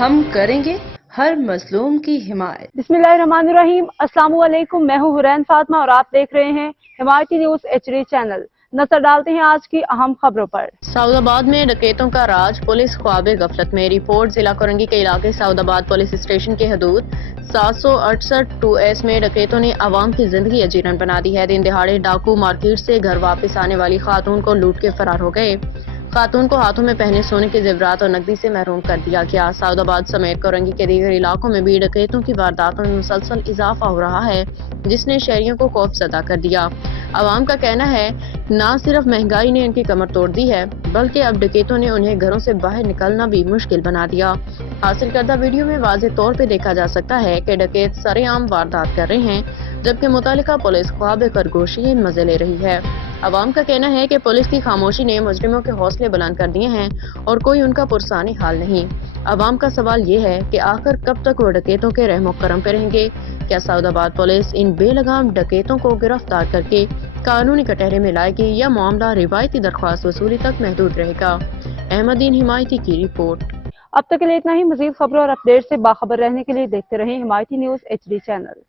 ہم کریں گے ہر مظلوم کی حمایت۔ بسم اللہ الرحمن الرحیم۔ السلام علیکم، میں ہوں حرین فاطمہ اور آپ دیکھ رہے ہیں حمایتی نیوز HD چینل۔ نظر ڈالتے ہیں آج کی اہم خبروں پر۔ سعود آباد میں ڈکیتوں کا راج، پولیس خواب غفلت میں۔ رپورٹ ضلع کورنگی کے علاقے سعود آباد پولیس اسٹیشن کے حدود 768 2S میں ڈکیتوں نے عوام کی زندگی اجیرن بنا دی ہے۔ دن دہاڑے ڈاکو مارکیٹ سے گھر واپس آنے والی خاتون کو لوٹ کے فرار ہو گئے۔ خاتون کو ہاتھوں میں پہنے سونے کے زیورات اور نقدی سے محروم کر دیا گیا۔ سعود آباد سمیت کورنگی کے دیگر علاقوں میں بھی ڈکیتوں کی وارداتوں میں مسلسل اضافہ ہو رہا ہے، جس نے شہریوں کو خوف زدہ کر دیا۔ عوام کا کہنا ہے نہ صرف مہنگائی نے ان کی کمر توڑ دی ہے، بلکہ اب ڈکیتوں نے انہیں گھروں سے باہر نکلنا بھی مشکل بنا دیا۔ حاصل کردہ ویڈیو میں واضح طور پہ دیکھا جا سکتا ہے کہ ڈکیت سرے عام واردات کر رہے ہیں، جبکہ متعلقہ پولیس خواب خرگوشی مزے لے رہی ہے۔ عوام کا کہنا ہے کہ پولیس کی خاموشی نے مجرموں کے حوصلے بلند کر دیے ہیں اور کوئی ان کا پرسانی حال نہیں۔ عوام کا سوال یہ ہے کہ آخر کب تک وہ ڈکیتوں کے رحم و کرم پہ رہیں گے؟ کیا سعود آباد پولیس ان بے لگام ڈکیتوں کو گرفتار کر کے قانونی کٹہرے میں لائے گی یا معاملہ روایتی درخواست وصولی تک محدود رہے گا؟ احمد دین حمایتی کی رپورٹ۔ اب تک کے لیے اتنا ہی۔ مزید خبروں اور اپڈیٹ سے باخبر رہنے کے لیے دیکھتے رہیں حمایتی نیوز HD چینل۔